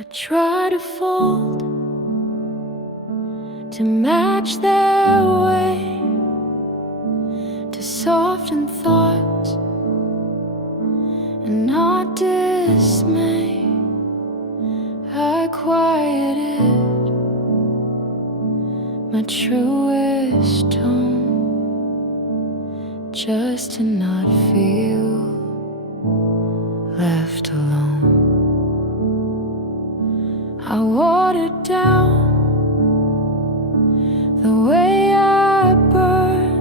I try to fold to match their way, to soften thoughts and not dismay. I quieted my truest tone just to not feel left alone. I watered down the way I burn.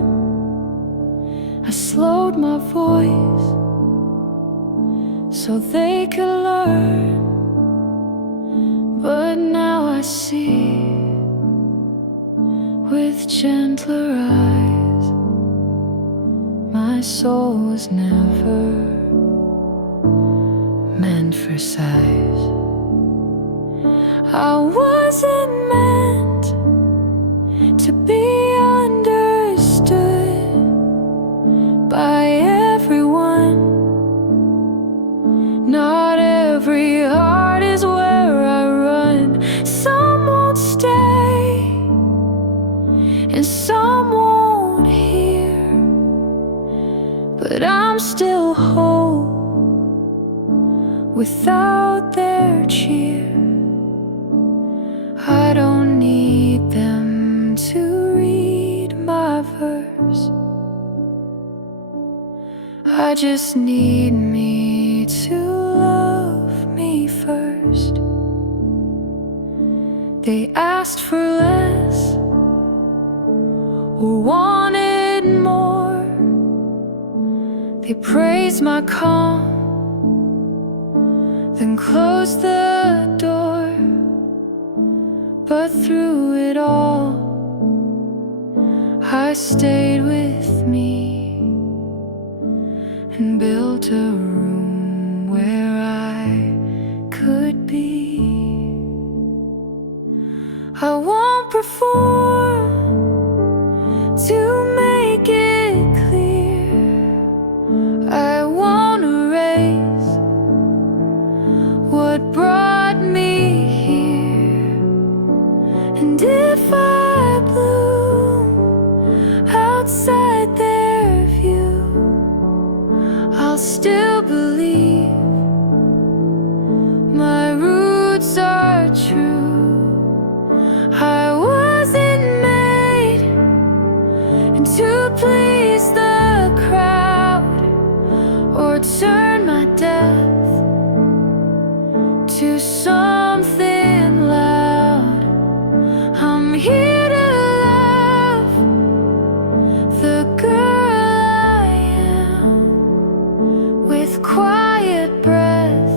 I slowed my voice so they could learn. But now I see with gentler eyes, my soul was never meant for size. I wasn't meant to be understood by everyone. Not every heart is where I run. Some won't stay and some won't hear, but I'm still whole without their cheer. I don't need them to read my verse. I just need me to love me first. They asked for less or wanted more. They praised my calm, then closed the door. But through it all, I stayed with me and built a room where I could be. I won't perform to make it clear. I won't erase what brought me here. And if I bloom outside their view, I'll still believe my roots are true. I wasn't made to please the crowd or turn my death to something loud. I'm here to love the girl I am with quiet breath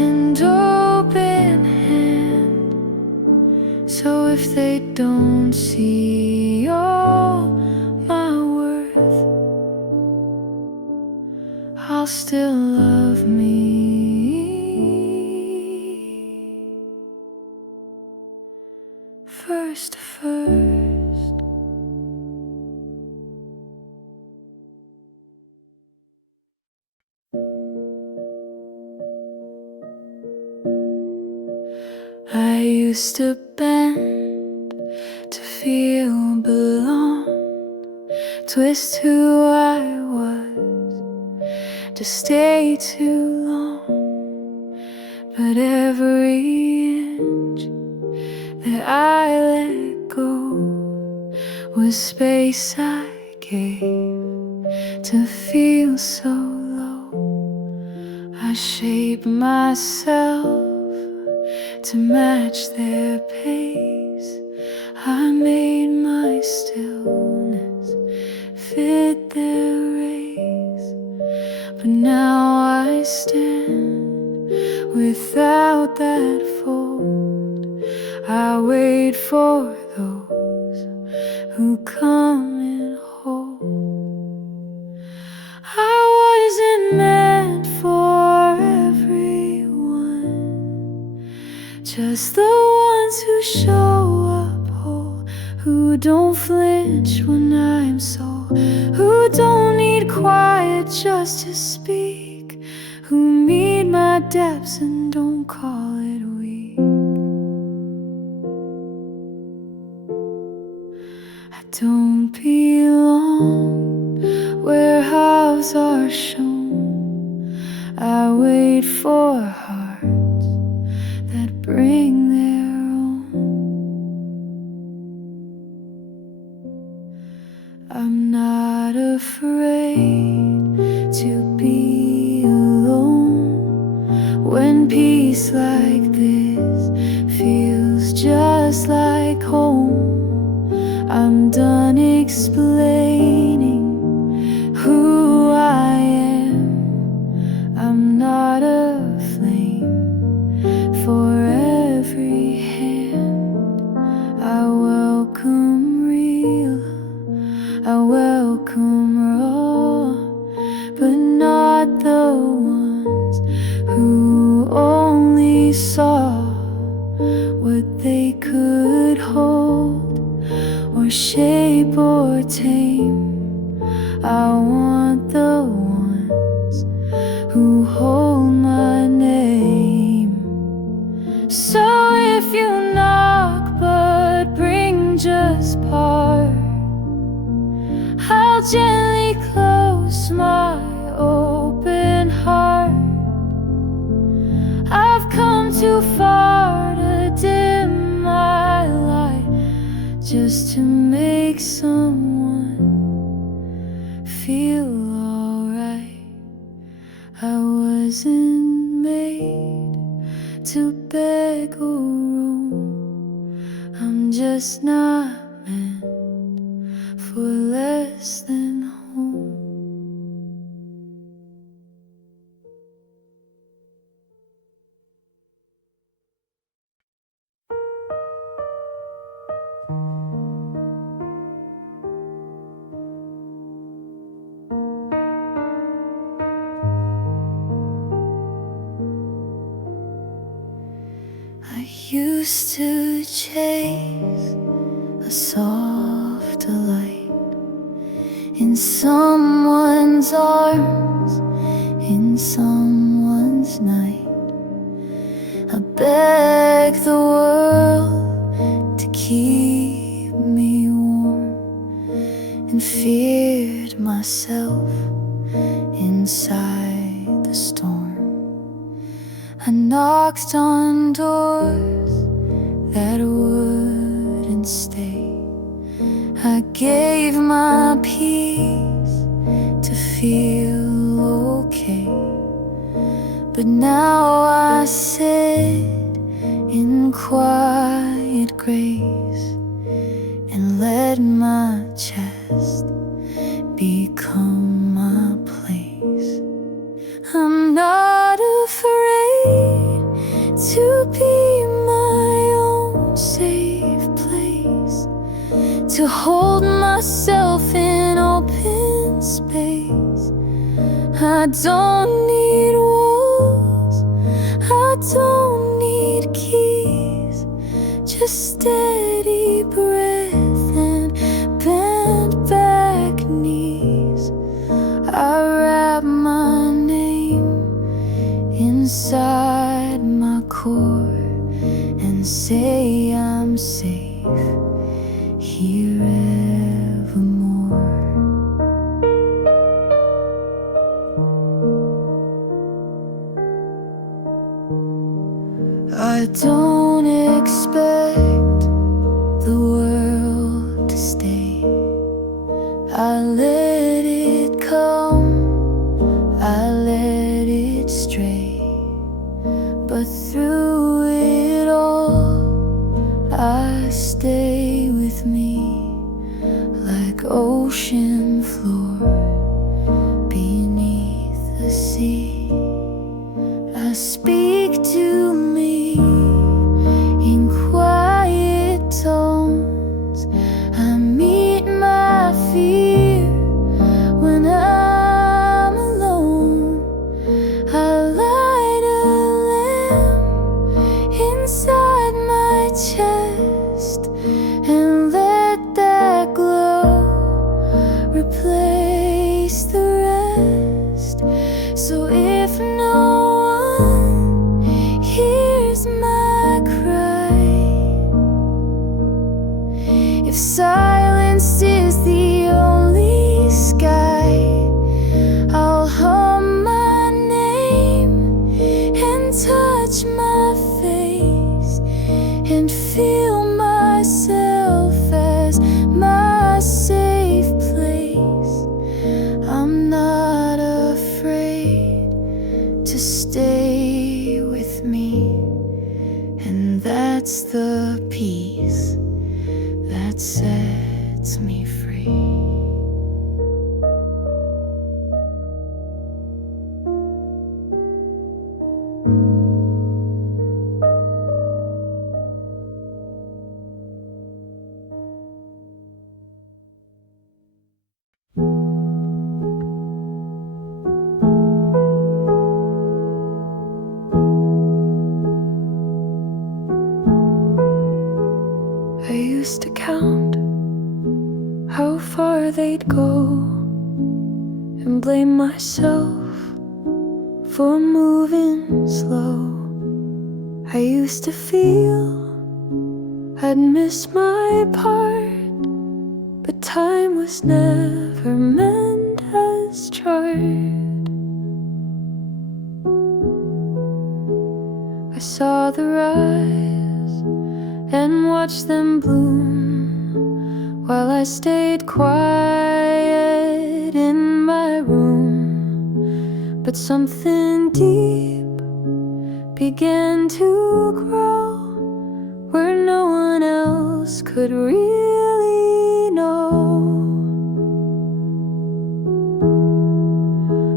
and open hand. So if they don't see all my worth, I'll still love me first. I used to bend to feel belong, twist who I was to stay too long. But every inch that I let go was space I gave to feel so low. I shaped myself to match their pace. I made my stillness fit their race. But now I stand without that fold. I wait for those who come and hold. I wasn't meant for everyone, just the ones who show up whole, who don't flinch when I'm so, who don't need quiet just to speak, who meet my my depths and don't call it weak. I don't belong where halves are shown. I wait for hearts that bring their own. I'm not afraid to be alone when peace like this feels just like home. I'm done explaining who I am. I'm not a flame for every hand. I welcome real, I welcome raw, but not the ones who only saw what they could hold or shape or tame. I want the ones who hold my name. So if you knock but bring just part, I'll gently close my open heart. I've come too far to dim my light just to make someone feel alright. I wasn't made to beg or roam. I'm just not meant for less than home. I used to chase a soft delight in someone's arms, in someone's night. I begged the world to keep me warm and feared myself inside the storm. I knocked on doors that wouldn't stay. I gave my peace to feel okay. But now I sit in quiet grace and let my chest become my place. I'm not afraid to be my own safe place, to hold myself in open space. I don't need walls, I don't need keys, just steady breath and bent back knees. I wrap my name inside my core and say I'm safe here evermore. I don't expect the world to stay. I let it come, I let it stray. But through it all, I stay with me like ocean floor beneath the sea. I speak to me in quiet tones. I meet my fear when I'm alone. I light a lamp inside my chest and let that glow replace the rest. So if no one to stay with me, and that's the peace that sets me free. I used to count how far they'd go and blame myself for moving slow. I used to feel I'd missed my part, but time was never meant as charted. I saw the rise and watched them bloom while I stayed quiet in my room. But something deep began to grow where no one else could really know.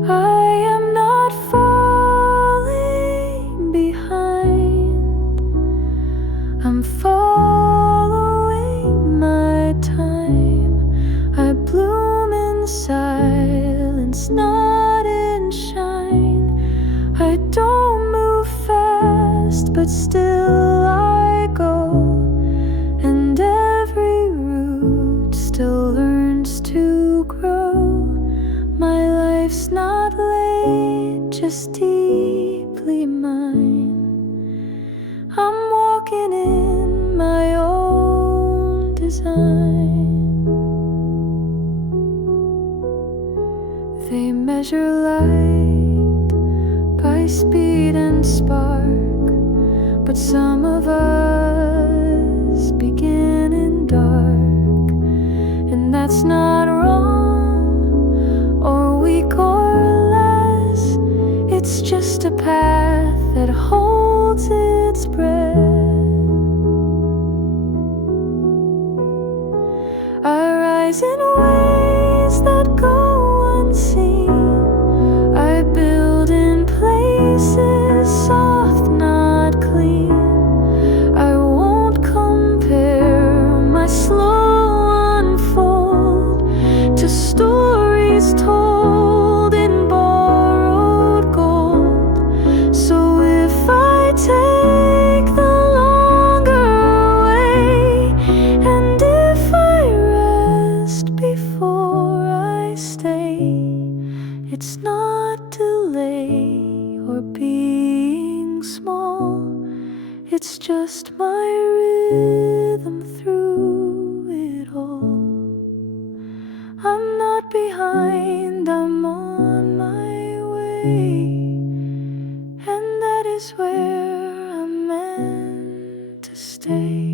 I am not falling behind, I'm following my time. I bloom in silence, not in shine. I don't move fast, but still I go, and every root still learns to grow. My life's not late, just deeply mine. I'm walking in my own design. They measure light by speed and spark, but some of us begin in dark, and that's not wrong or weak or less. It's just a path that holds its breath. I rise in ways that go unseen. I build in places soft, not clean. I won't compare my slow unfold to stories told in borrowed gold. So if I take the longer way, and if I rest before I stay, it's not delay or being small. It's just my rhythm through it all. I'm not behind, I'm on my way, and that is where I'm meant to stay.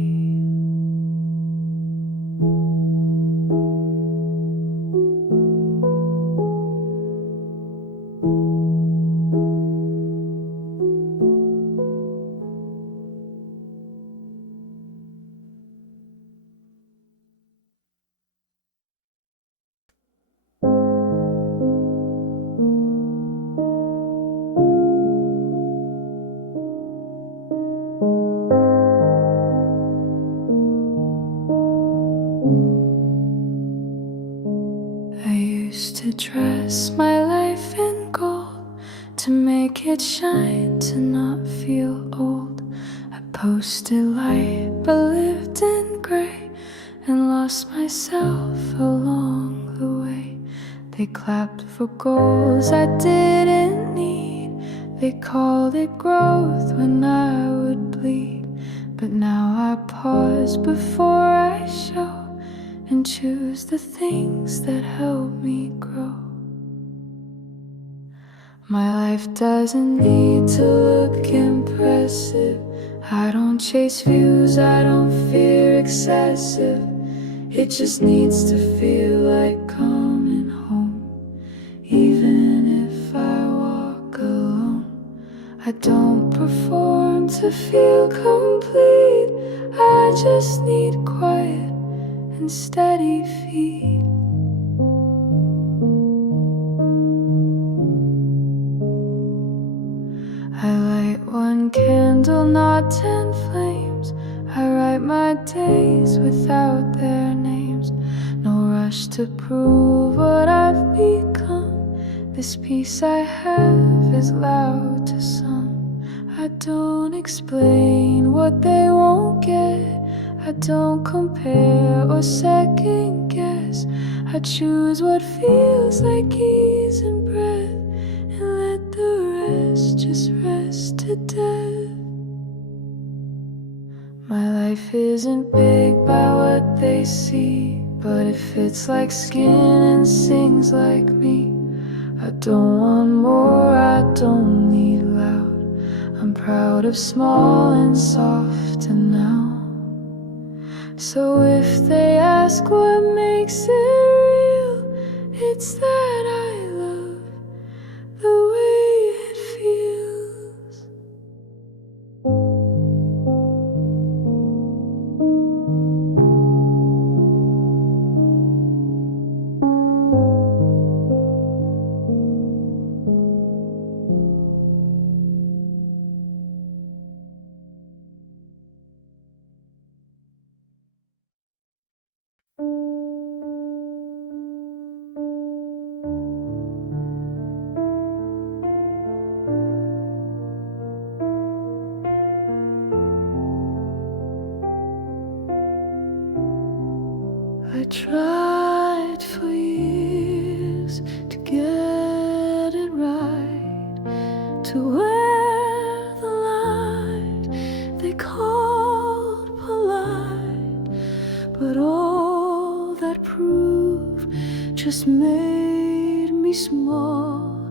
I used to dress my life in gold to make it shine, to not feel old. I posted light but lived in gray and lost myself along the way. They clapped for goals I didn't need. They called it growth when I would bleed. But now I pause before I show and choose the things that help me grow. My life doesn't need to look impressive. I don't chase views, I don't fear excessive. It just needs to feel like coming home, even if I walk alone. I don't perform to feel complete. I just need quiet and steady feet. I light one candle, not 10 flames. I write my days without their names. No rush to prove what I've become. This peace I have is loud to some. I don't explain what they won't get. I don't compare or second guess. I choose what feels like ease and breath, and let the rest just rest to death. My life isn't big by what they see, but it fits like skin and sings like me. I don't want more, I don't need loud. I'm proud of small and soft and now. So if they ask what makes it real, it's that I love the way it feels. I tried for years to get it right, to wear the light they called polite, but all that proof just made me small,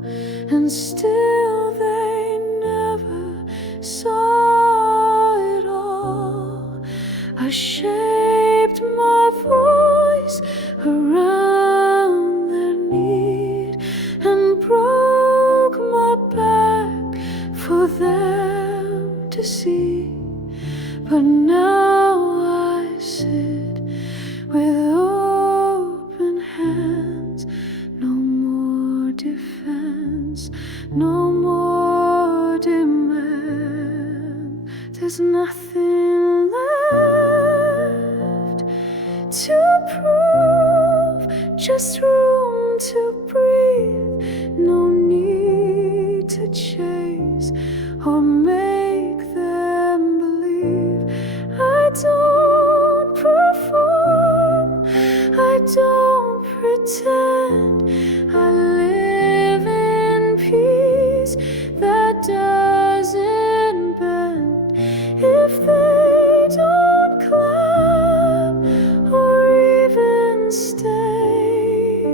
and still they never saw it all. I shaped my voice around their need and broke my back for them to see. But now I sit with open hands, no more defense, no more demand. There's nothing left to prove, just room to breathe. No need to chase or make them believe. I don't perform, I don't pretend. I live in peace that doesn't bend. If they don't clap or even stay,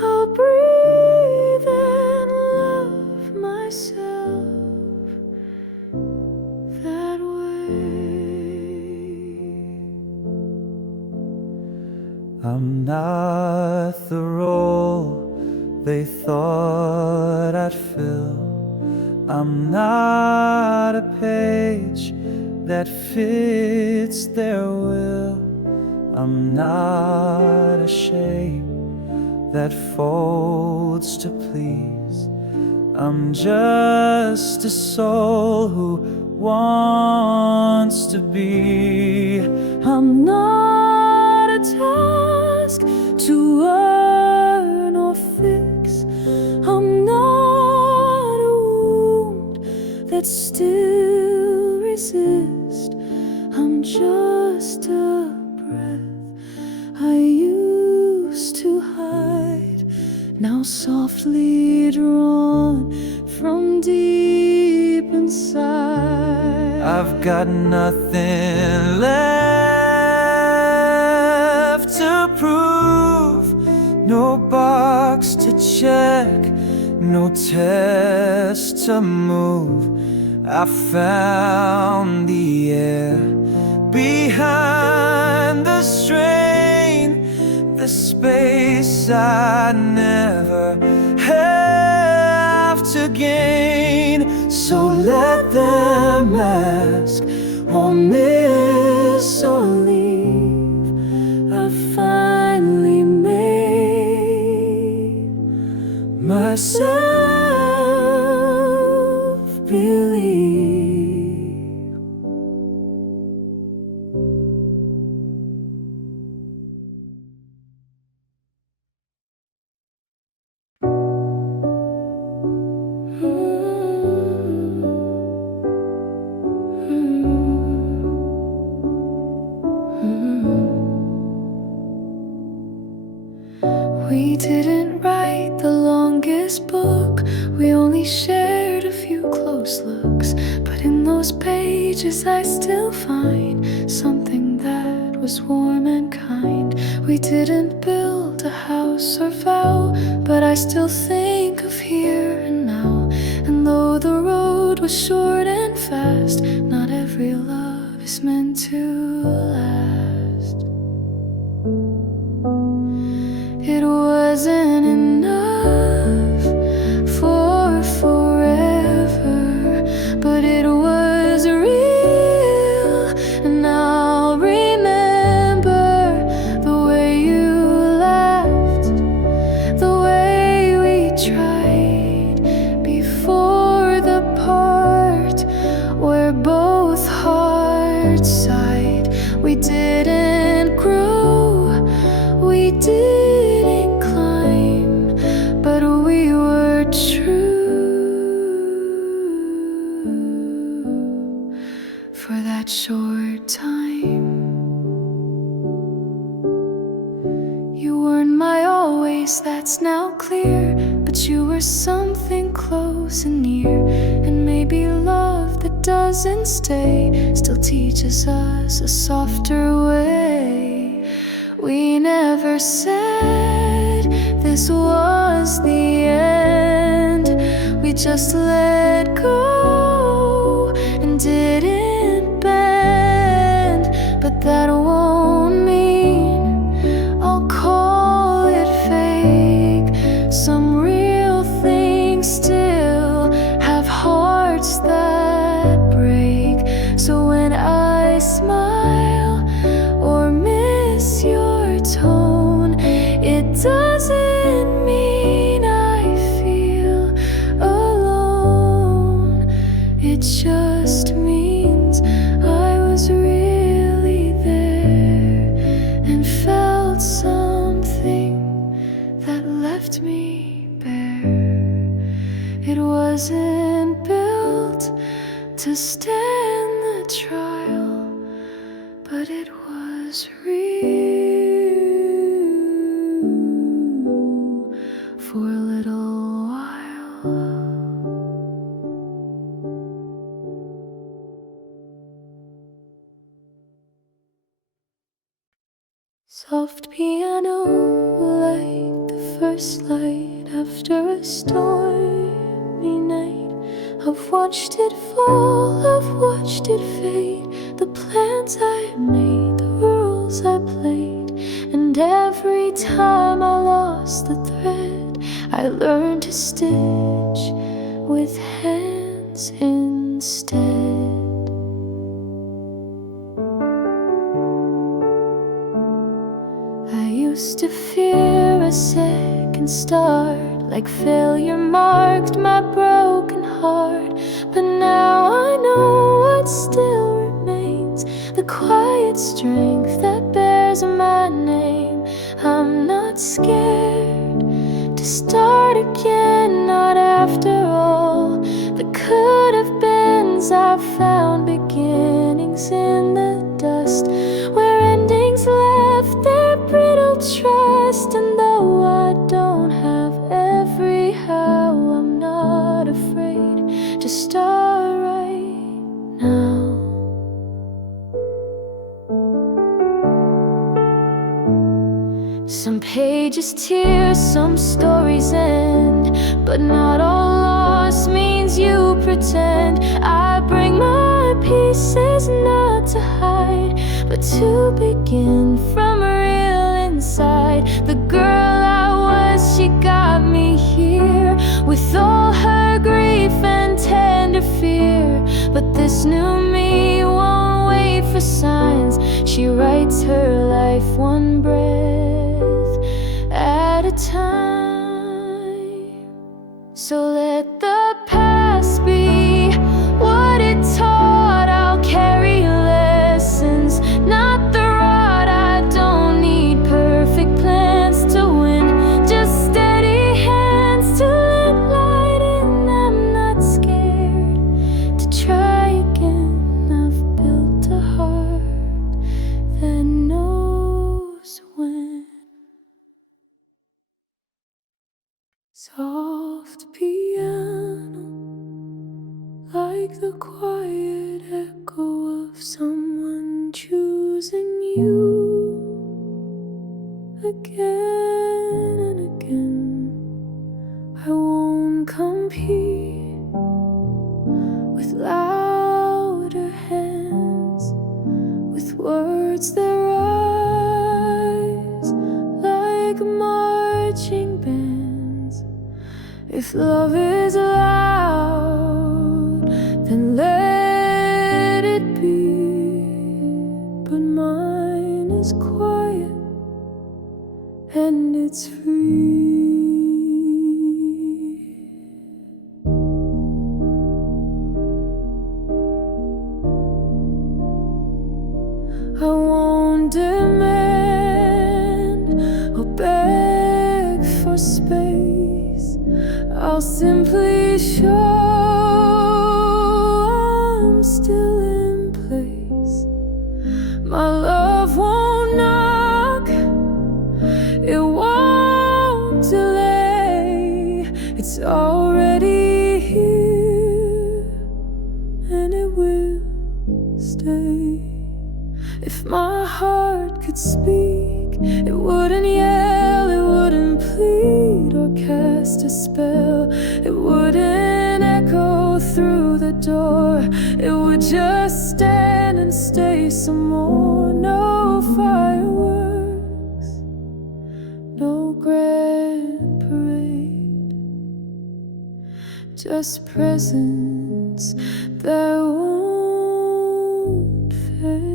I'll breathe and love myself that way. I'm not the role they thought I'd fill. I'm not a page that fits their will. I'm not a shape that folds to please. I'm just a soul who wants to be. I'm not a task to earn or fix. I'm not a wound that still resists. I'm just a breath I used to hide, now softly drawn from deep inside. I've got nothing left to prove, no box to check, no test to move. I found the air behind the strain, the space I never have to gain. mine. So let them ask or miss or leave. I finally made myself believe. We didn't write the longest book, we only shared a few close looks. But in those pages I still find something that was warm and kind. We didn't build a house or vow, but I still think of here and now. And though the road was short and fast, not every love is meant to last. It wasn't enough for forever, but it was real. And I'll remember the way you laughed, the way we tried before the part where both hearts sighed. We didn't grow, we didn't climb, but we were true for that short time. You weren't my always, that's now clear, but you were something close and near. And maybe love that doesn't stay still teaches us a softer way. We never said this was the end. We just let go and didn't bend. But that won't mean I'll call it fake. Some real things still have hearts that break. So when I smile or miss your tone, it doesn't mean I feel alone. It just means I was really there and felt something that left me bare. It wasn't built to stand the trial, but it was real for a little while. Soft piano like the first light after a stormy night. I've watched it fall, I've watched it fade. The plans I made, the rules I played. And every time I lost the thread, I learned to stitch with hands instead. I used to fear a second start, like failure marked my broken heart. But now I know what still remains, the quiet strength that bears my name. I'm not scared to start again, not after all the could have beens. I've found beginnings in the dust, where endings left their brittle trust. And though I don't have every how, I'm not afraid to start right now. Some pages tear, some stories end, but not all loss means you pretend. I bring my pieces not to hide, but to begin from real inside. The girl I was, she got me here with all her grief and terror. But this new me won't wait for signs. She writes her life one breath at a time. So let the past be what it taught. I'll carry lessons, not the rod. I don't need perfect plans to win, just steady hands to let light in. I'm not scared to try again. I've built a heart that knows when. Soft piano, like the quiet echo of someone choosing you again and again. I won't compete with louder hands, with words that rise like marching bands. If love is loud, then let it be. But mine is quiet and it's free. I won't demand or beg for space. I'll simply show I'm still in place. My love won't knock, it won't delay. It's already here and it will stay. If my heart could speak, it wouldn't yell, it wouldn't plead or cast a spell. It wouldn't echo through the door. It would just stand and stay some more. No fireworks, no grand parade, just presence that won't fade.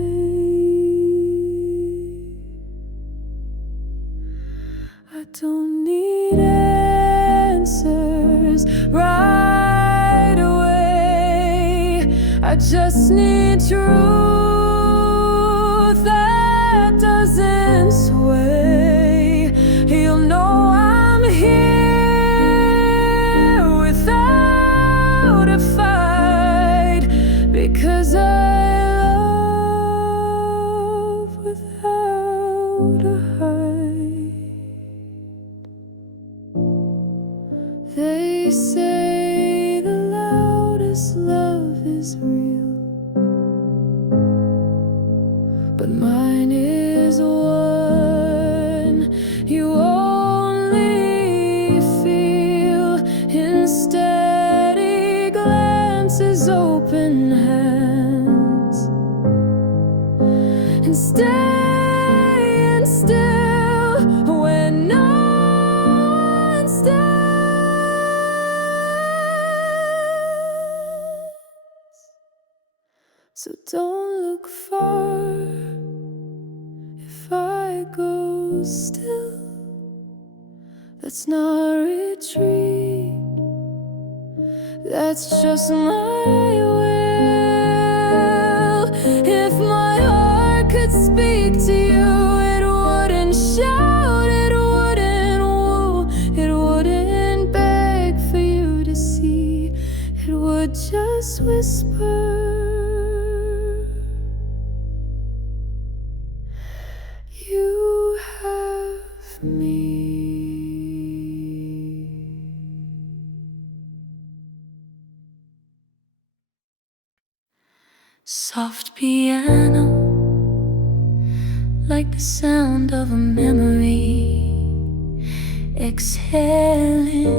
I don't need answers right away. I just need truth that doesn't sway. You'll know I'm here without a fight, because I love without a hide. They say the loudest love is real, but mine is one you only feel in steady glances, open hands, and staying still when no one's there. So don't look far if I go still. That's not retreat, that's just my will. If my heart could speak to you, it wouldn't shout, it wouldn't woo, it wouldn't beg for you to see. It would just whisper, you have me. Soft piano, like the sound of a memory exhaling.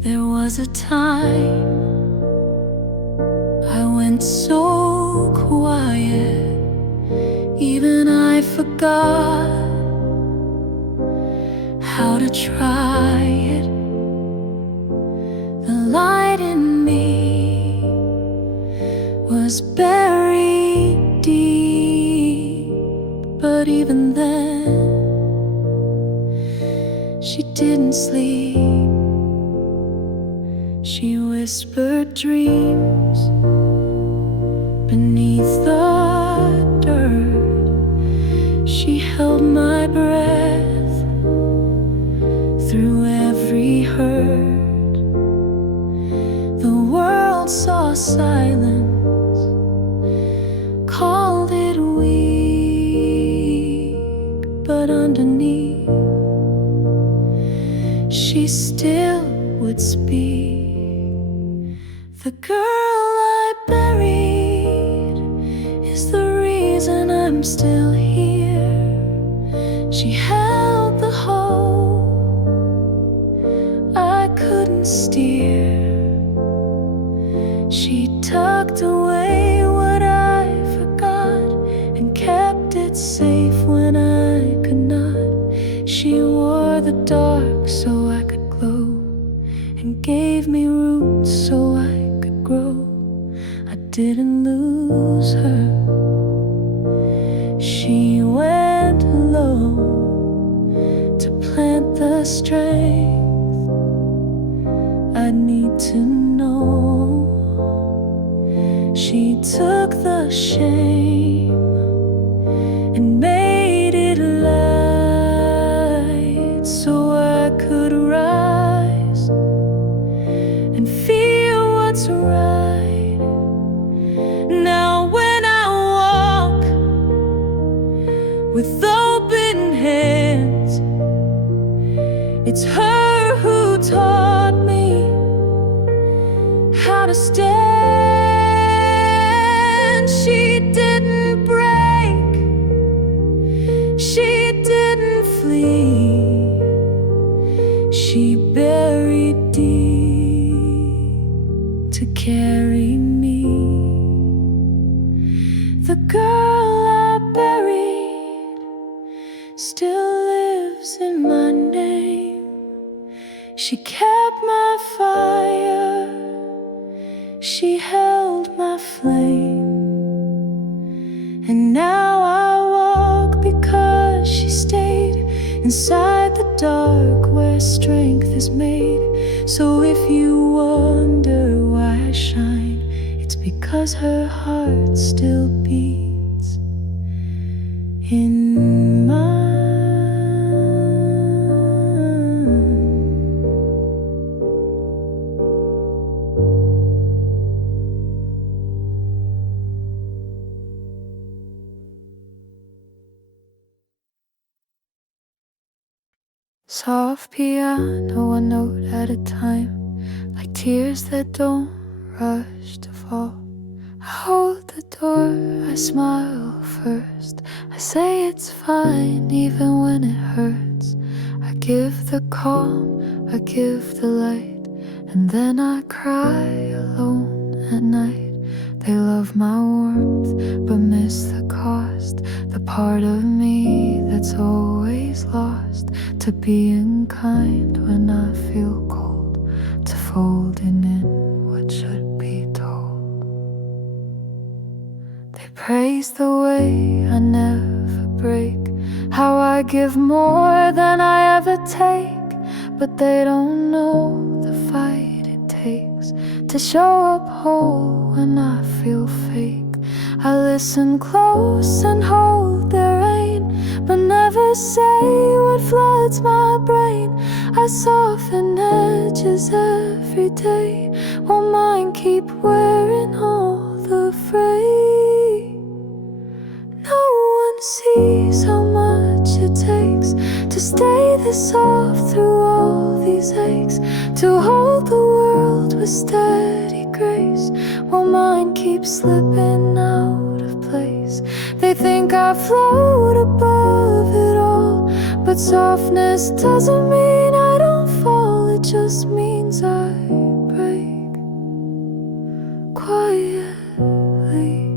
There was a time I went so quiet, even I forgot how to try was buried deep. But even then, she didn't sleep. She whispered dreams beneath the dirt. She held my breath through every hurt. The world saw silence, called it weak, but underneath she still would speak. The girl I buried is the reason I'm still here. She held the hope I couldn't steer. She tucked away what I forgot and kept it safe when I could not. She wore the dark so I could glow and gave me roots so I could grow. I didn't lose her. She went low to plant the strength I need to know. She took the shame and made it light so I could rise and feel what's right. Now when I walk with open hands, it's her who taught me how to stand. She didn't break, she didn't flee, she buried deep to carry me. The girl I buried still lives in my name. She kept my fire, she held my flame. And now I walk because she stayed inside the dark where strength is made. So if you wonder why I shine, it's because her heart still beats in mine. Soft piano, one note at a time, like tears that don't rush to fall. I hold the door, I smile first, I say it's fine even when it hurts. I give the calm, I give the light, and then I cry alone at night. They love my warmth but miss the cost, the part of me that's always lost, to being kind when I feel cold, to folding in what should be told. They praise the way I never break, how I give more than I ever take, but they don't know the fight it takes to show up whole when I feel fake. I listen close and hold their rain, but never say what floods my brain. I soften edges every day, while mine keep wearing all the fray. No one sees how much it takes to stay this soft through all these aches, to hold the world with steady grace, while mine keeps slipping out of place. They think I float above it all, but softness doesn't mean I don't fall, it just means I break quietly,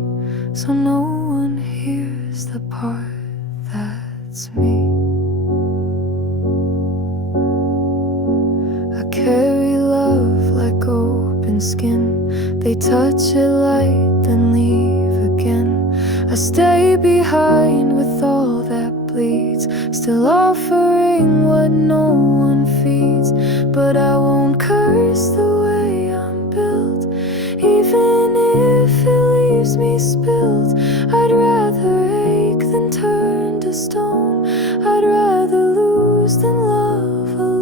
so no one hears the part that's me. I carry love like open skin. They touch it light, then leave again. I stay behind with all that bleeds, still offering what no one feeds. But I won't curse the way I'm built, even if it leaves me spilled. I'd rather ache than turn to stone. I'd rather lose than love alone.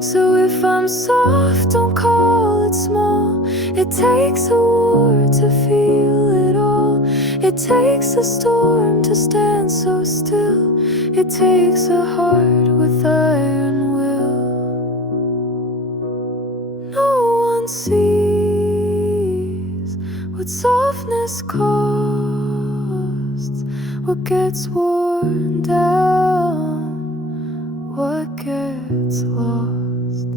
So if I'm soft, don't call it small. It takes a war to feel it all. It takes a storm to stand so still. It takes a heart with iron will. No one sees what softness costs, what gets worn down, what gets lost.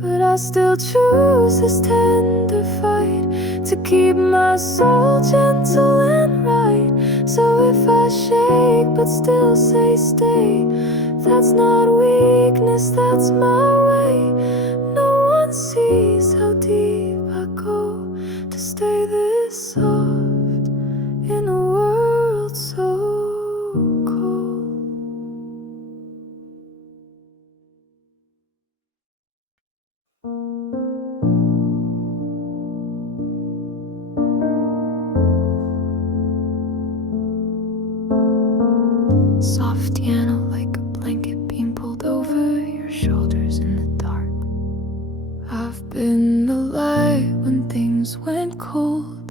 But I still choose this tender fight to keep my soul gentle and right. So if I shake but still say stay, that's not weakness, that's my way. No one sees how deep I go to stay this soft in a world so cold. Soft piano like a blanket being pulled over your shoulders in the dark. I've been the light when things went cold,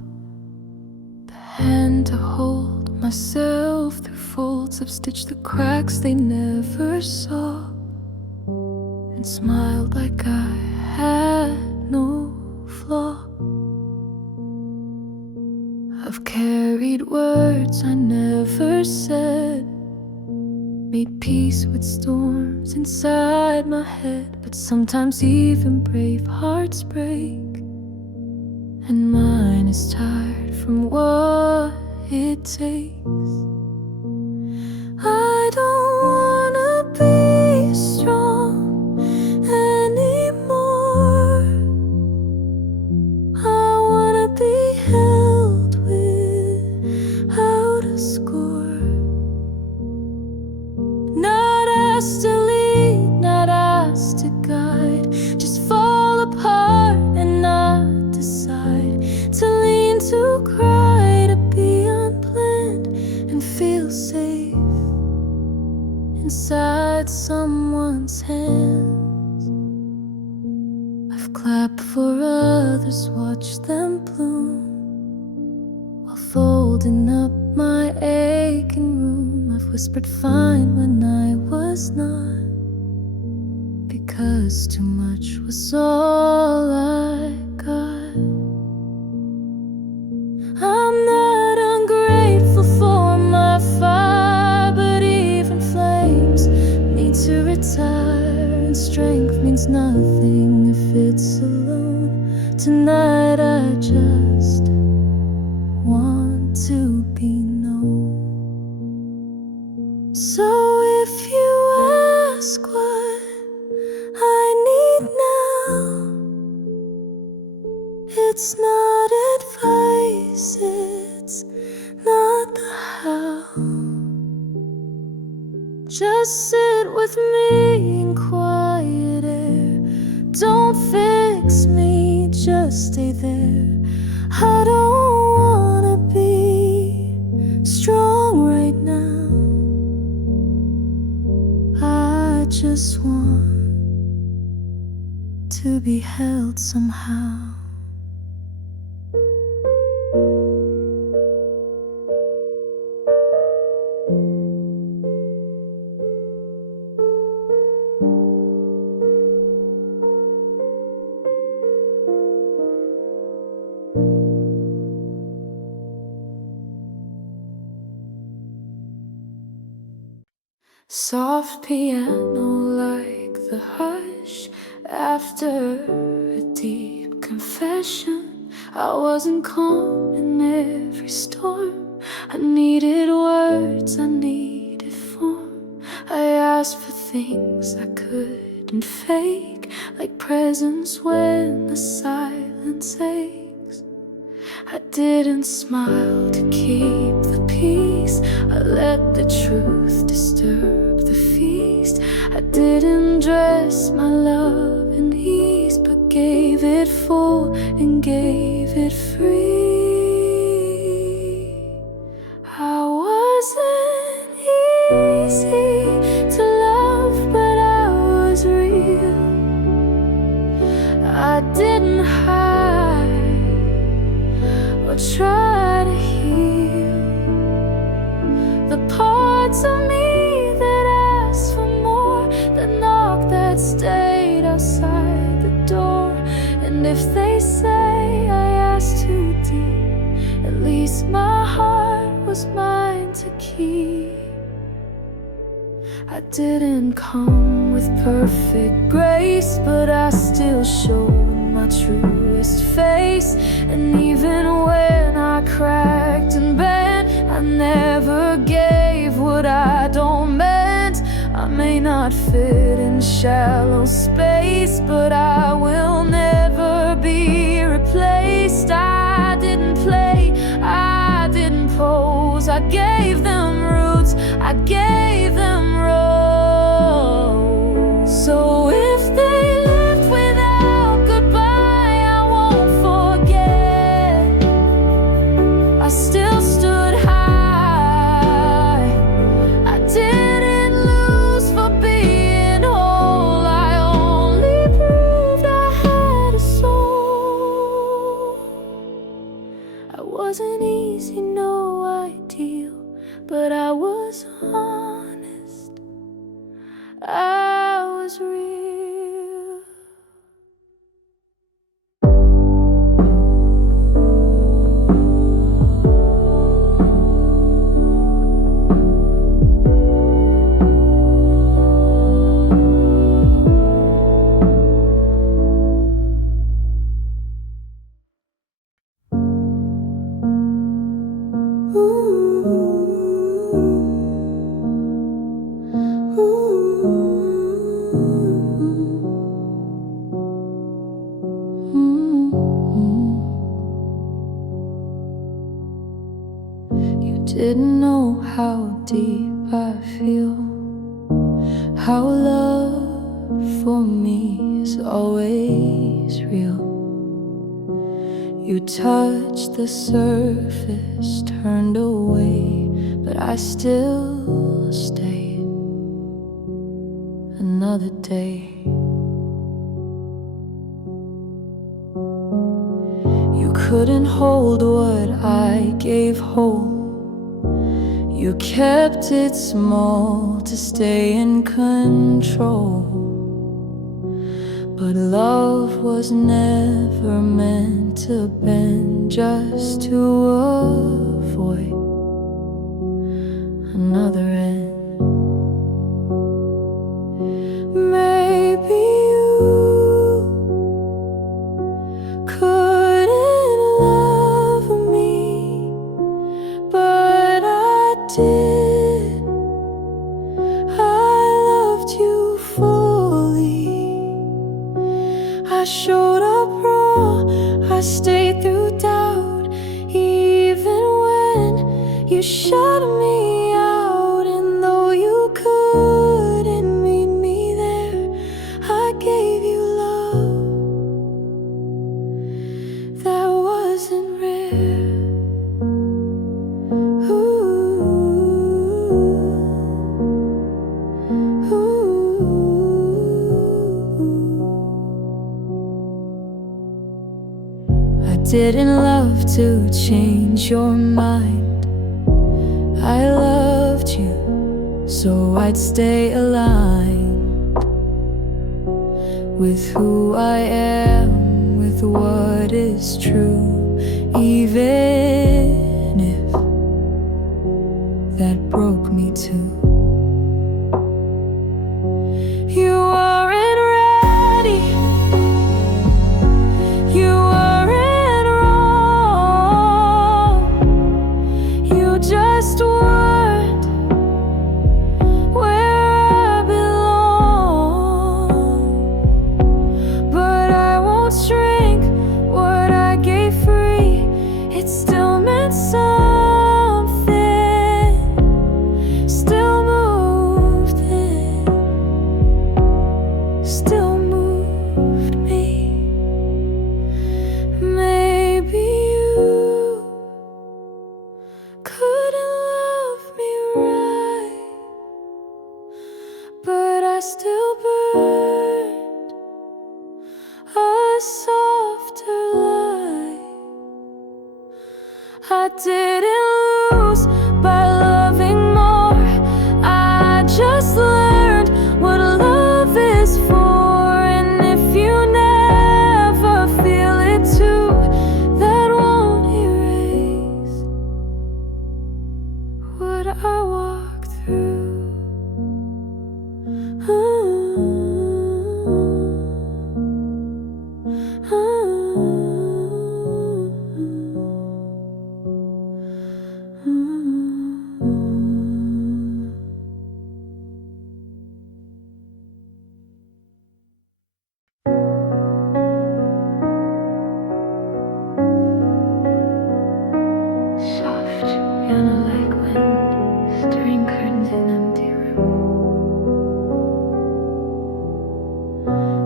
the hand to hold myself through folds. I've stitched the cracks they never saw, and smiled like I had no flaw. I've carried words I never said, made peace with storms inside my head. But sometimes even brave hearts break, and mine is tired from what it takes. I don't wanna be strong anymore. I wanna be held without a score. Not asked to lead, not asked to guide, just fall apart and not decide. To lean, to cry, to be unplanned and feel safe inside someone's hands. I've clapped for others, watched them bloom, while folding up my aching room. I've whispered fine when I was not, because too much was all I got. I'm not ungrateful for my fire, but even flames need to retire, and strength means nothing if it's alone. Tonight I just want to be known. So if you ask what I need now, it's not advice, it's not the how. Just sit with me in quiet air. Don't fix me, just stay there. I don't wanna be strong right now. I just want to be held somehow. Soft piano like the hush after a deep confession. I wasn't calm in every storm. I needed words, I needed form. I asked for things I couldn't fake, break like presents when the silence aches. I didn't smile to keep the peace. I let the truth disturb the feast. I didn't dress my love in ease, but gave it full and gave it free. I wasn't easy to love, but I was real. I didn't hide or try to heal the parts of me that asked for more, that knocked, that stayed outside the door. And if they say I asked too deep, at least my heart was mine to keep. I didn't come with perfect grace, but I still showed my truest face. And even when I cracked and bent, I never gave what I don't meant. I may not fit in shallow space, but I will never be replaced. I didn't play, I didn't pose. I gave them roots, I gave them roles. So if they left without goodbye, I won't forget. I still stood high. I didn't lose for being whole. I only proved I had a soul. I wasn't easy, no ideal, but I was honest. I was real. You didn't know how deep I feel, how love for me is always real. You touched the surface, turned away, but I still stayed another day. You couldn't hold what I gave whole. You kept it small to stay in control. But love was never meant to bend, just to avoid another end. Maybe you couldn't love me, but I did. I loved you fully. I showed up raw, I stayed through doubt, even when you shut me out. And though you couldn't meet me there, I gave you love that wasn't rare. I didn't love to change your mind. I loved you, so I'd stay aligned with who I am, with what is true, even if that broke me too. You weren't ready, you weren't wrong, you just weren't where I belong. I still burned a softer light. I didn't lose by loving more. I just learned what love is for. And if you never feel it too, that won't erase what I walked through. Soft piano like wind, stirring curtains in empty room.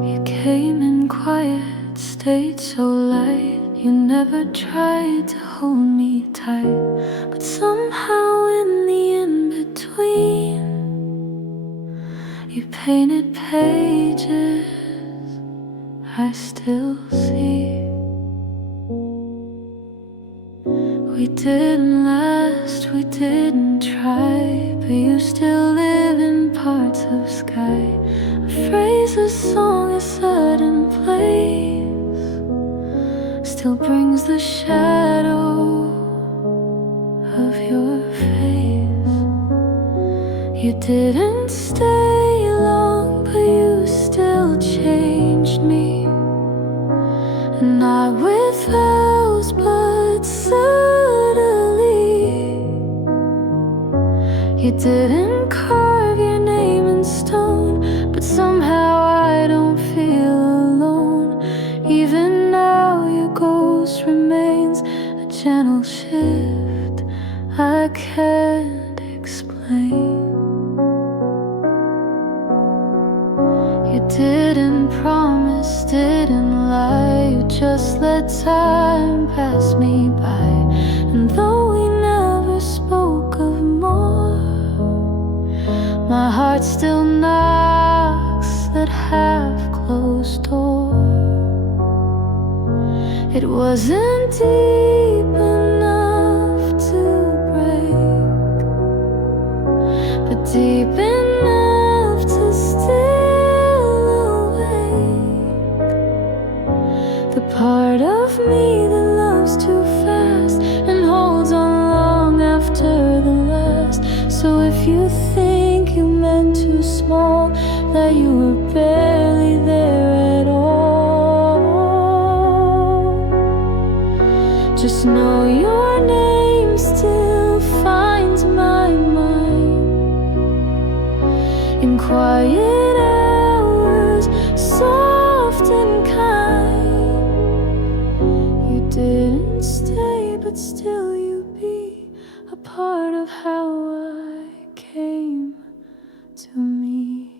You came in quiet, stayed so light. You never tried to hold me tight, but somehow in the in-between, you painted pages I still see. We didn't last, we didn't try, but you still live in parts of sky. A phrase, a song, a sudden place still brings the shadow of your face. You didn't stay long, but you still changed me. And not with vows, but subtly. You didn't carve your name in stone, but somehow I don't feel alone. Even now your ghost remains, a gentle shift I can't explain. You didn't promise, didn't lie, you just let time pass me by. And though we never spoke of more, my heart still knocks at half-closed door. It wasn't deep enough to break, but deep enough to still awake. The part of me that loves too fast and holds on long after the last. So if you think you meant too small, that you were barely there at all, just know your name still finds my mind in quiet hours, soft and kind. You didn't stay, but still you be a part of how I came to me.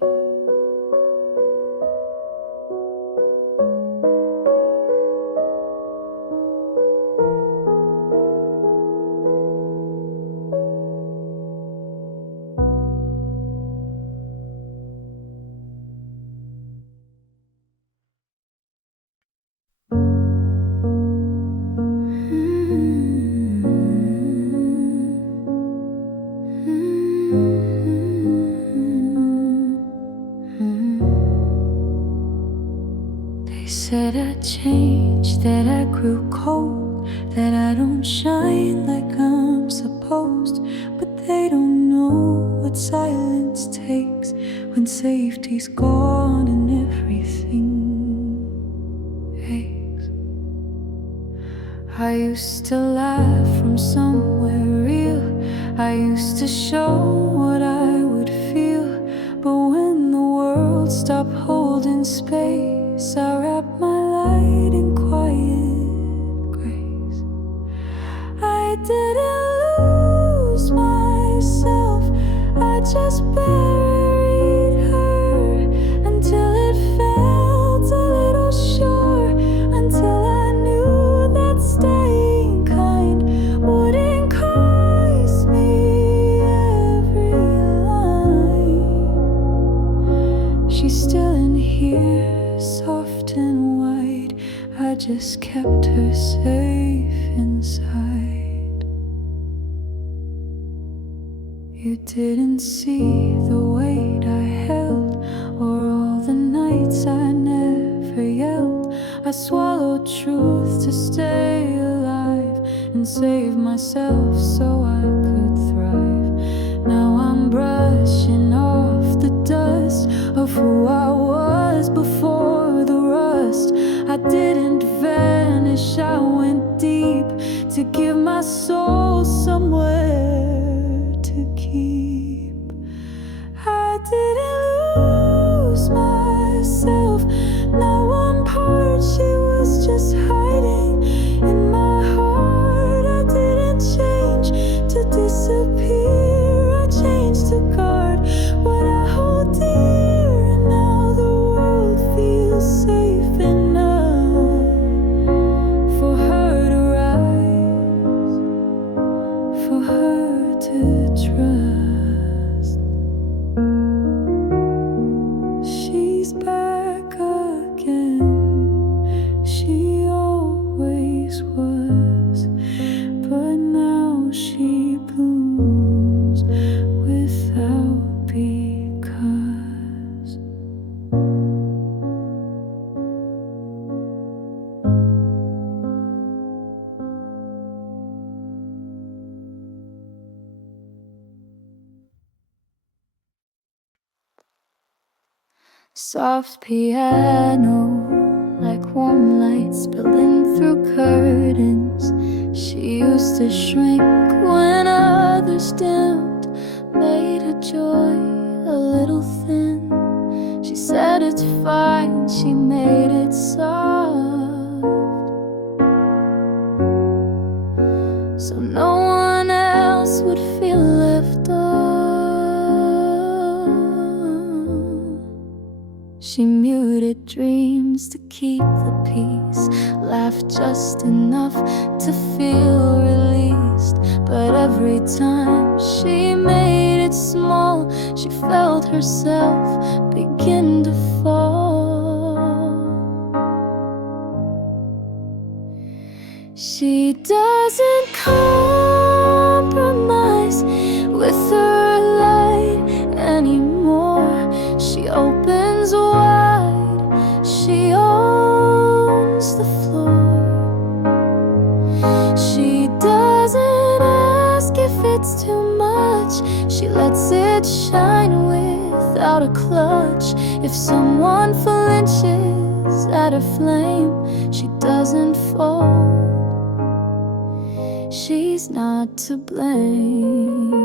They said I changed, that I grew cold, that I don't shine like I'm supposed. But they don't know what silence takes when safety's gone and everything aches. I used to laugh from somewhere real, I used to show what I would feel. But when the world stopped holding space, I wrapped my light in quiet grace. I didn't lose myself, I just buried her until it felt a little sure, until I knew that staying kind wouldn't cost me every line. just kept her safe inside. You didn't see the weight I held, or all the nights I never yelled. I swallowed truth to stay alive and save myself so I could thrive. Now I'm brushing off the dust of who I was before the rust. I didn't vanish, I went deep to give my soul somewhere to keep. I didn't lose myself, not one part, she was just hiding in my heart. I didn't change to disappear, I changed to guard what I hold dear. And now the world feels safe enough for her to rise, for her to trust. She's back again, she always was, but now she blooms without because. Soft piano, like warm lights spilling through curtains. She used to shrink when others dimmed, made her joy a little thin. She said it's fine, she made it soft, so no one else would feel left off. She muted dreams to keep the peace, laughed just enough to feel released. But every time she made it small, she felt herself begin to fall. She doesn't compromise with her light anymore. She opens wide, she owns the floor. She doesn't ask if it's too much, she lets it shine without a clutch. If someone flinches at her flame, she doesn't fold. She's not to blame.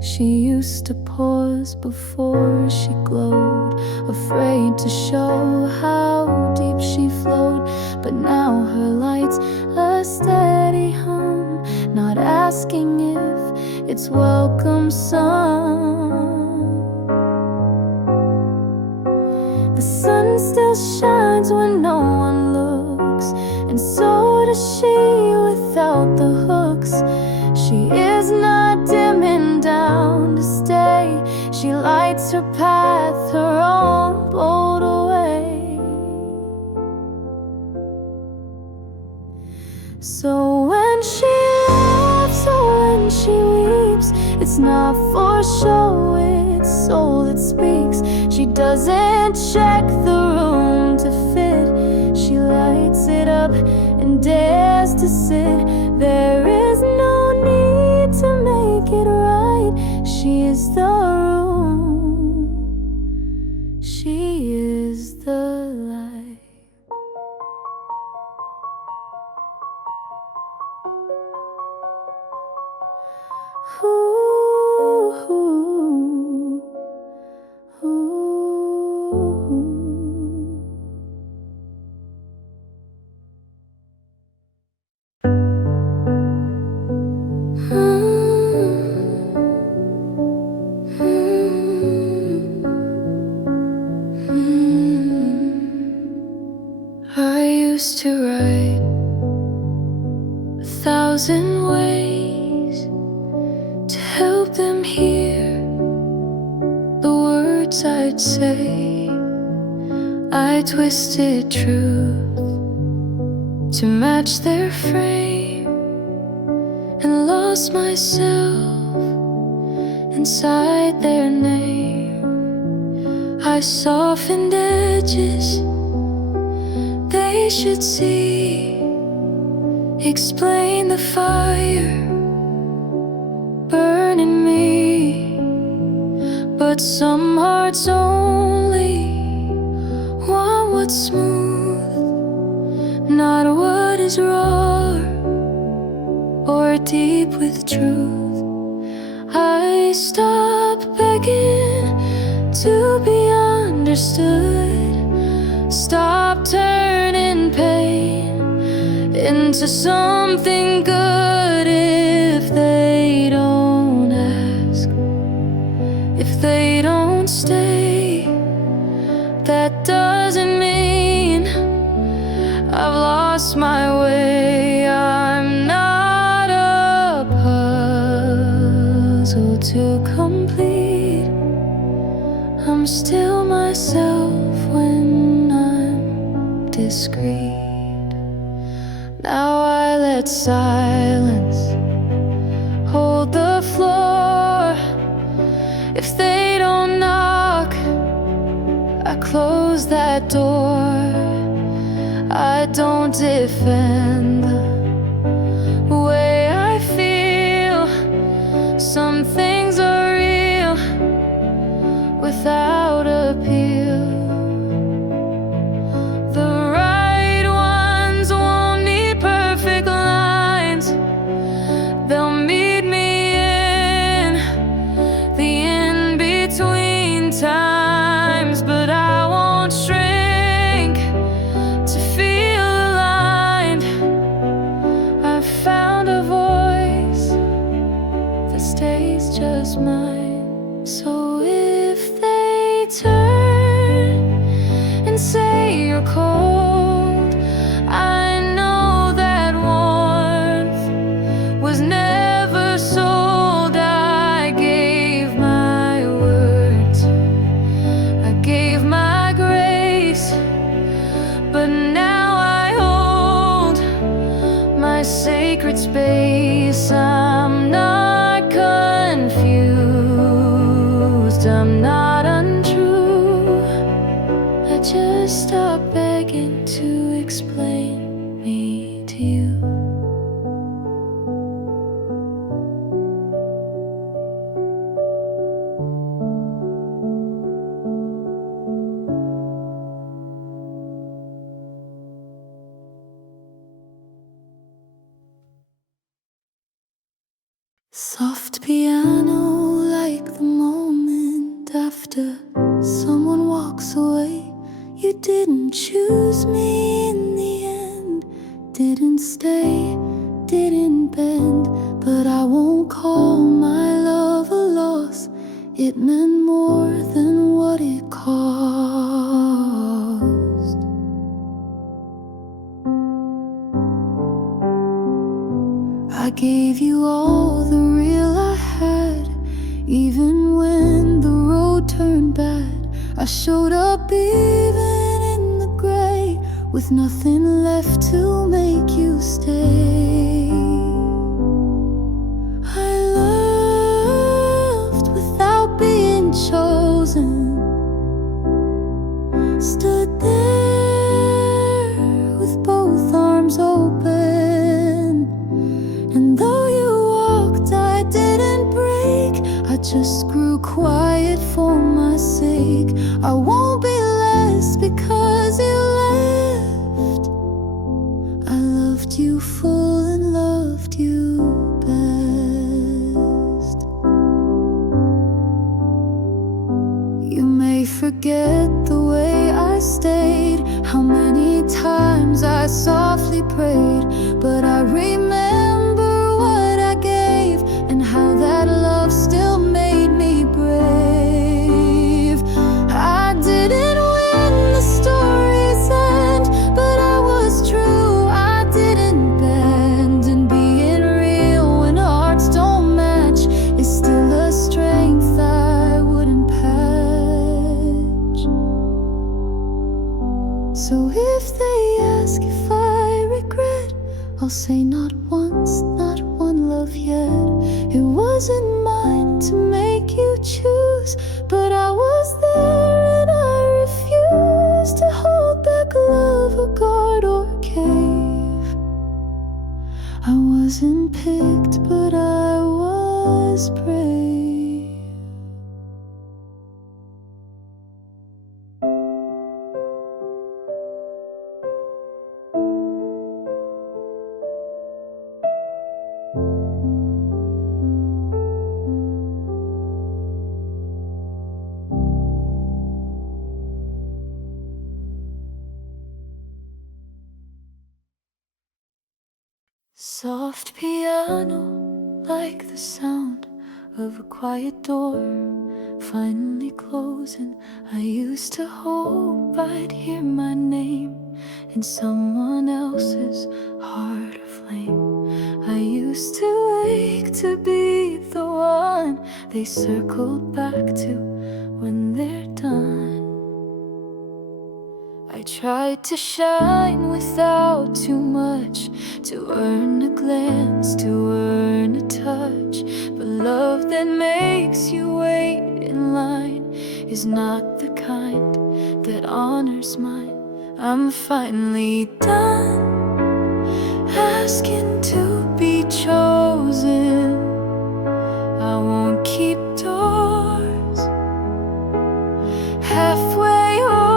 She used to pause before she glowed, afraid to show how deep she flowed. But now her light's a steady hum, not asking if it's welcome sun. The sun still shines when no one looks, and so does she without the hooks. She is not dimming down to stay, she lights her path her own bold way. So when she laughs or when she weeps, it's not for show, it's soul that speaks. She doesn't check the room to fit, she lights it up and dares to sit. There is no need to make it right, she is the room, she is the light. Ooh, ooh, ooh. I used to write 1,000 1,000 ways to help them hear the words I'd say. I twisted truth to match their frame and lost myself inside their name. I softened edges they should see, explain the fire burning me. But some hearts only want what's smooth, not what is raw or deep with truth. I stopped begging to be understood, stop turning pain into something good. If they don't ask, if they don't stay, that doesn't mean I've lost my way. I'm not a puzzle to complete. I'm still myself when I'm discreet. Now I let silence hold the floor. If they don't knock, I close that door. I don't defend the way I feel. Some things are real without appeal. The right ones won't need perfect lines. They'll meet me in the in-between times. But I won't shrink to feel aligned. I found a voice that stays just mine. So if they turn and say you're cold, I know that warmth was never sold. I gave my words, I gave my grace, but now I hold my sacred space. I'm not confused, I'm not untrue. I just stopped begging to explain me to you. Soft piano, like the moment after someone walks away. You didn't choose me in the end, didn't stay, didn't bend. But I won't call my love a loss. It meant more than what it cost. I gave you all the real I had, even when the road turned bad. I showed up even in the gray, with nothing left to make you stay. I loved without being chosen, stood there with both arms open. And though you walked, I didn't break. I just grew quiet for my sake. I won't be less because you left. I loved you full and loved you best. You may forget the way I stayed, how many times I softly prayed, but I remember what I gave and how that love still made me brave. I did So if they ask if I regret, I'll say not once, not one love yet. It wasn't mine to make you choose, but I was there and I refused to hold back love or guard or cave. I wasn't picked, but I was brave. Soft piano, like the sound of a quiet door finally closing. I used to hope I'd hear my name in someone else's heart of flame. I used to wake to be the one they circled back to when they're done. I tried to shine without too much, to earn a glance, to earn a touch. But love that makes you wait in line is not the kind that honors mine. I'm finally done asking to be chosen. I won't keep doors halfway open.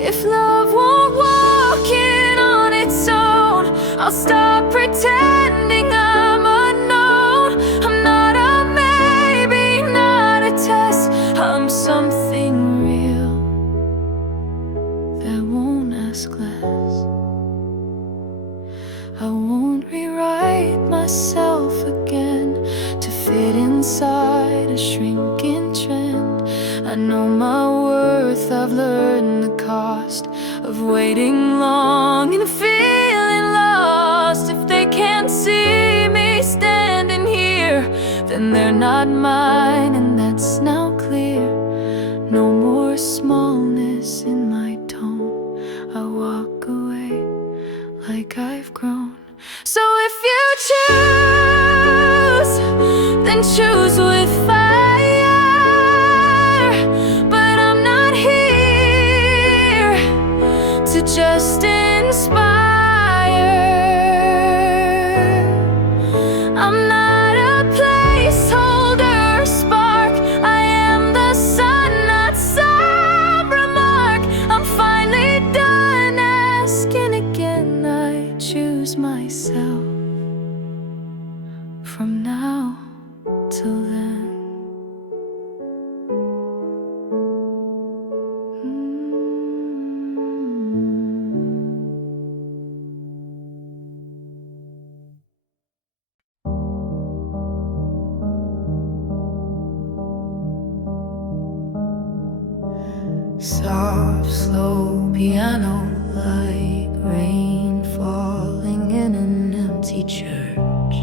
If love won't walk in on its own, I'll stop pretending I'm unknown. I'm not a maybe, not a test. I'm something real that won't ask less. I won't rewrite myself again to fit inside a shrinking trend. I know my worth, I've learned the cost of waiting long and feeling lost. If they can't see me standing here, then they're not mine, and that's now clear. No more smallness in my tone. I walk away like I've grown. So if you choose, then choose with fire. But I'm not here to just inspire. I'm not a placeholder spark. I am the sun, not some remark. I'm finally done asking again. I choose myself from now till then. Soft, slow piano, like rain falling in an empty church.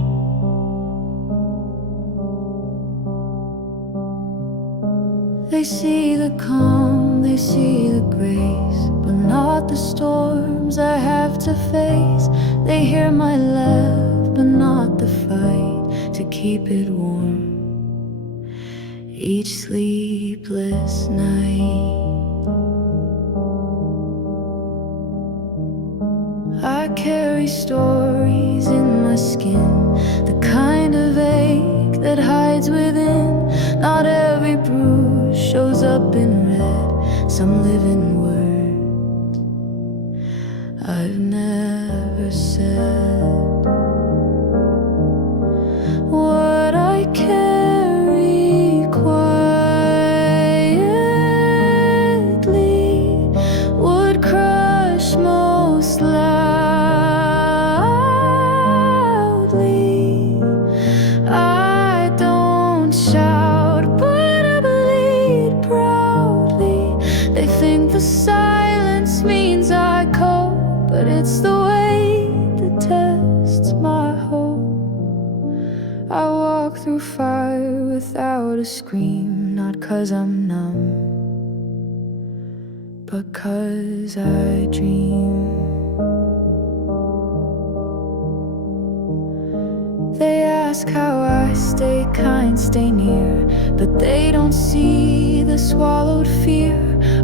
They see the calm, they see the grace, but not the storms I have to face. They hear my laugh, but not the fight to keep it warm. Each sleepless night I carry stories in my skin, the kind of ache that hides within. Not every bruise shows up in red. Some live in words I've never said. What I carry quietly would crush most loudly. I don't shout, but I bleed proudly. They think the silence means I cope, but it's the weight that tests my hope. I walk through fire without a scream, not 'cause I'm numb, because I dream. They ask how I stay kind, stay near, but they don't see the swallowed fear,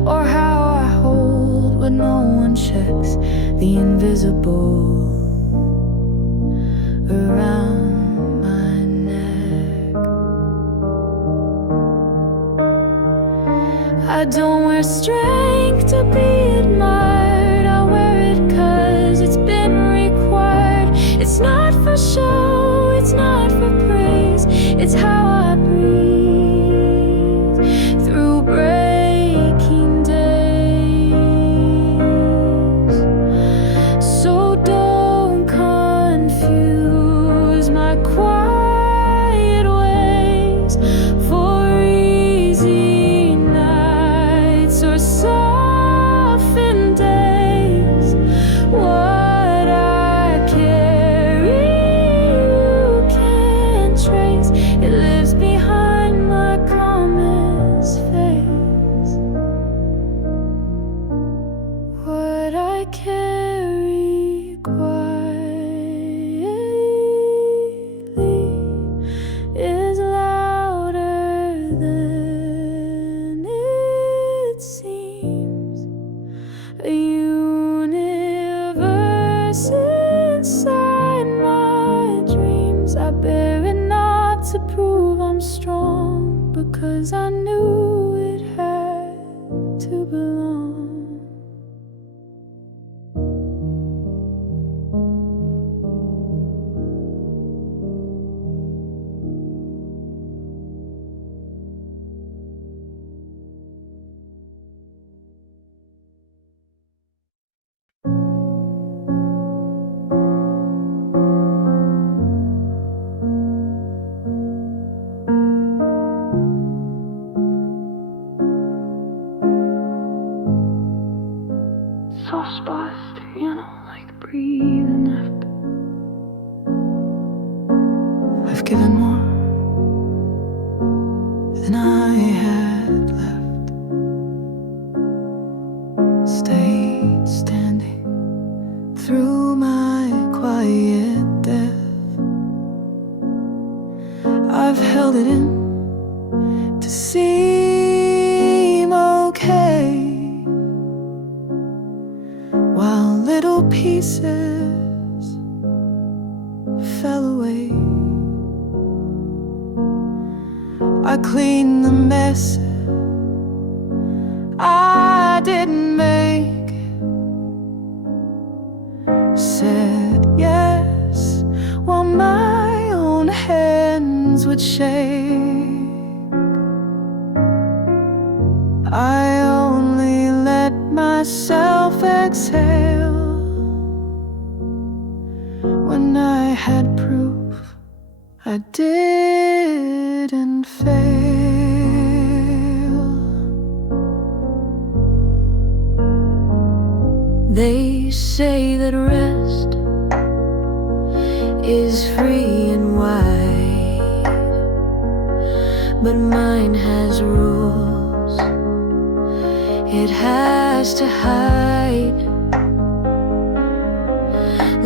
or how I hold what no one checks, the invisible around my neck. I don't wear strength to be admired, I wear it 'cause it's been required. It's not for show, it's not for praise, it's how I breathe through breaking days. So don't confuse my quiet ways for easy nights or softened days. What I carry you can't trace, it lives behind my calmest face. What I carry quietly is louder than it seems. A universe inside my dreams. I bear it not to prove I'm strong, because I knew it had to belong. Soft spots, like breathing after. I've given more than I had left. Stayed standing through my quiet death. I've held it in to seem okay, while little pieces fell away. I cleaned the mess I didn't make, said yes while my own hands would shake. I only let myself exhale when I had proof I didn't fail. They say that rest is free and wide, but mine has rules it has to hide.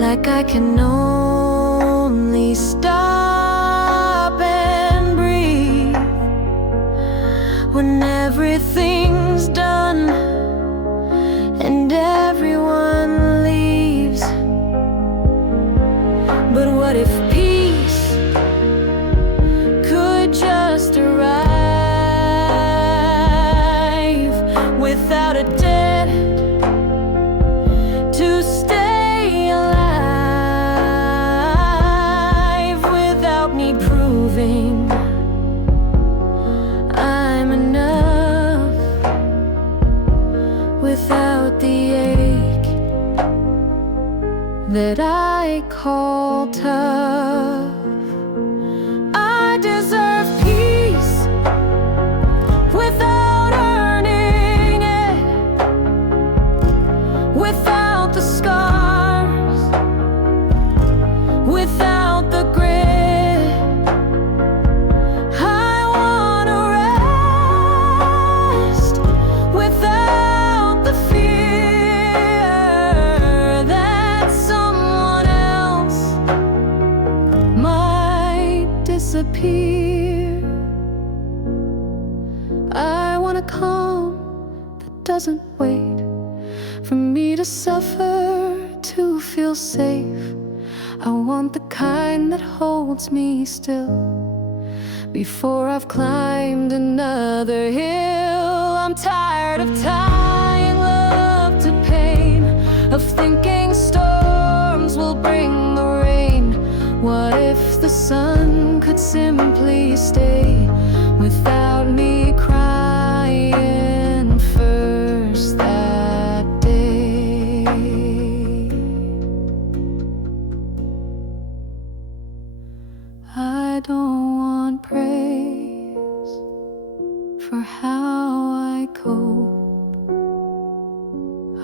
Like I can only stop and breathe when everything's done and everyone leaves. But what if peace could just arrive without a debt to stay alive, without me proving I'm enough, without the ache that I call tough? I deserve peace without earning it, without the scars, without the grit. I wanna rest without the want a calm that doesn't wait for me to suffer, to feel safe. I want the kind that holds me still before I've climbed another hill. I'm tired of tying love to pain, of thinking storms will bring the rain. What if the sun could simply stay without me crying first that day? I don't want praise for how I cope.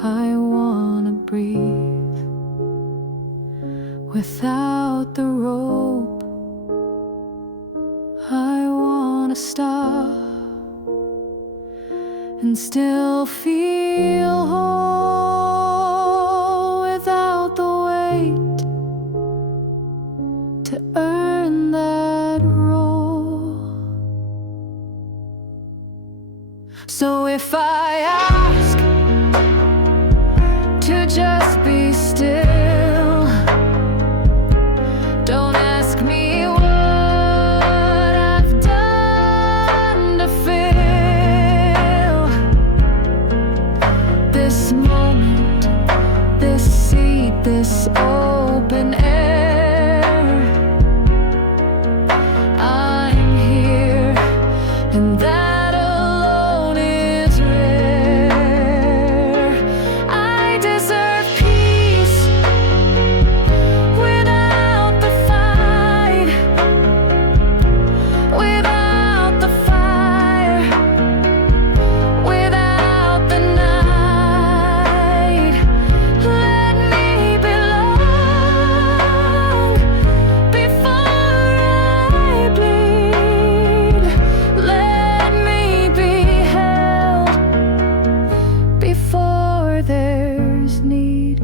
I wanna breathe without the rope. I wanna stop and still feel whole without the weight to earn that role. So if I ask to just be still, don't ask me what I've done to feel this moment, this seat, this open air. I'm here, and that alone is rare. I deserve peace without the fight, without the fire, without the night. Let me belong before I bleed. Let me be held before there's need.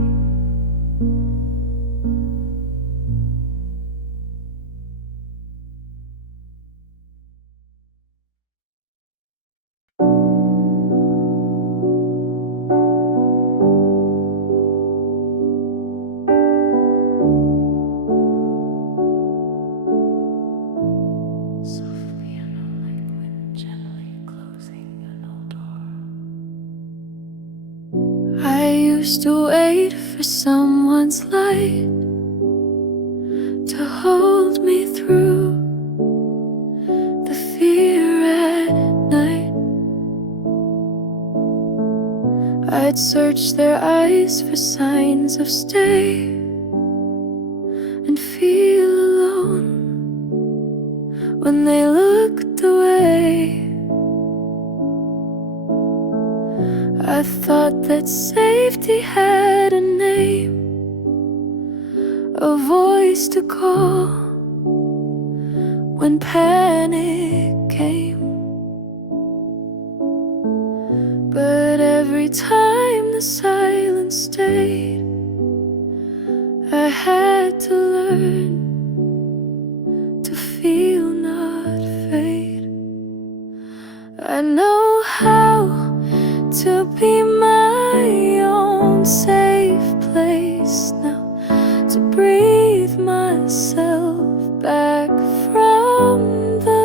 Soft piano languid, gently closing an old door. I used to wait for someone's light to hold me through the fear at night. I'd search their eyes for signs of stay and feel alone when they looked away. I thought that safety had a name, a voice to call when panic came. But every time the silence stayed, I had to learn to feel, not fade. I know how to be my own safe place now, to breathe myself back from the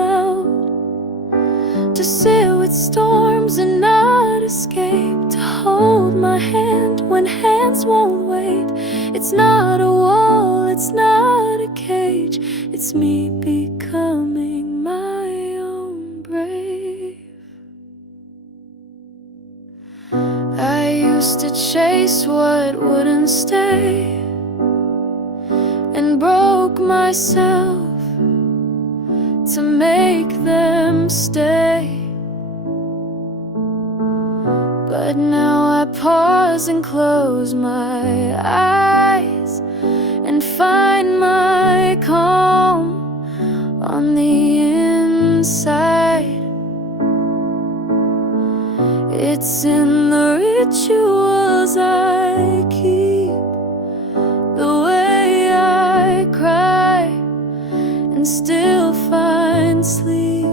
loud, to sit with storms and not escape, to hold my hand when hands won't wait. It's not a wall, it's not a cage, it's me becoming my own brave. I used to chase what wouldn't stay and broke myself to make them stay. But now I pause and close my eyes and find my calm on the inside. It's in the rituals I keep, the way I cry and still find sleep.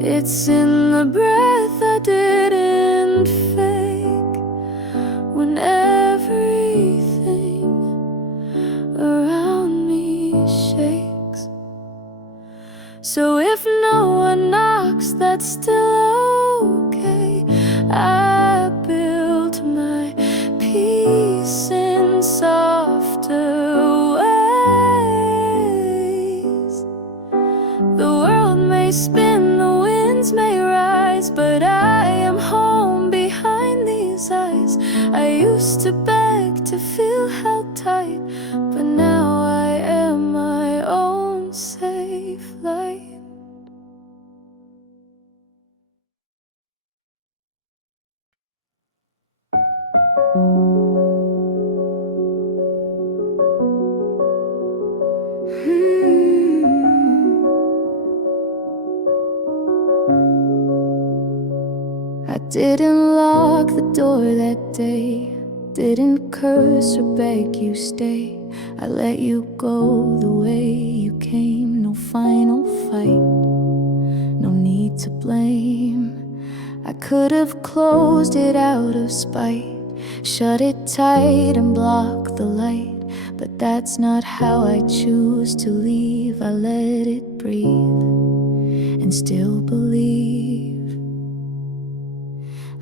It's in the breath I didn't fake, when everything around me shakes. So if no one knocks, that's still okay. I built my peace in softer ways. The world may spin, the winds may rise, but I am home behind these eyes. I used to beg to feel held tight, but now I am my own safe light. I didn't lock the door that day, didn't curse or beg you stay. I let you go the way you came, no final fight, no need to blame. I could have closed it out of spite, shut it tight and block the light, but that's not how I choose to leave. I let it breathe and still believe.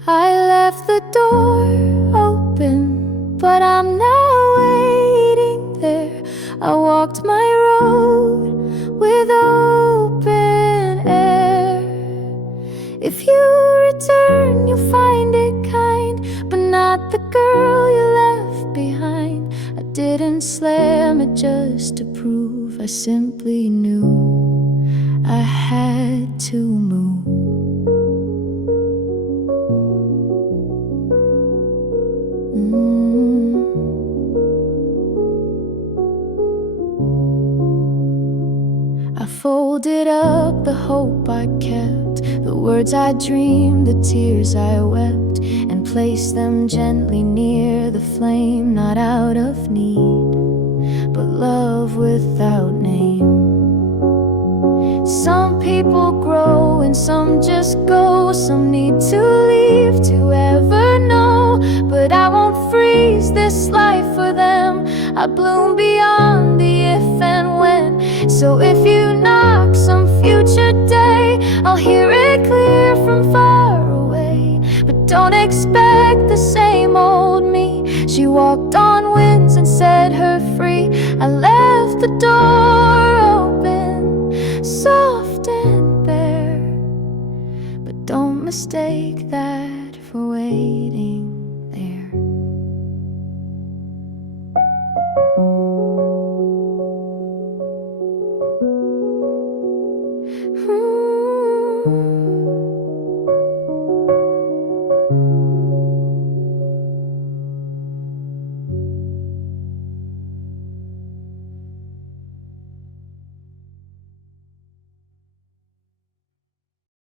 I left the door open, but I'm now waiting there. I walked my road with open air. If you return, you'll find it kind, but not the girl you left behind. I didn't slam it just to prove, I simply knew I had to move. I folded up the hope I kept, the words I dreamed, the tears I wept, and placed them gently near the flame, not out of need, but love without name. Some people grow and some just go, some need to leave to ever know, but I won't freeze this life for them. I bloom beyond the if and when. So if you knock some future day, I'll hear it clear from far away. But don't expect the same old me. She walked on winds and set her free. I left the door open, soft and bare, but don't mistake that for waiting.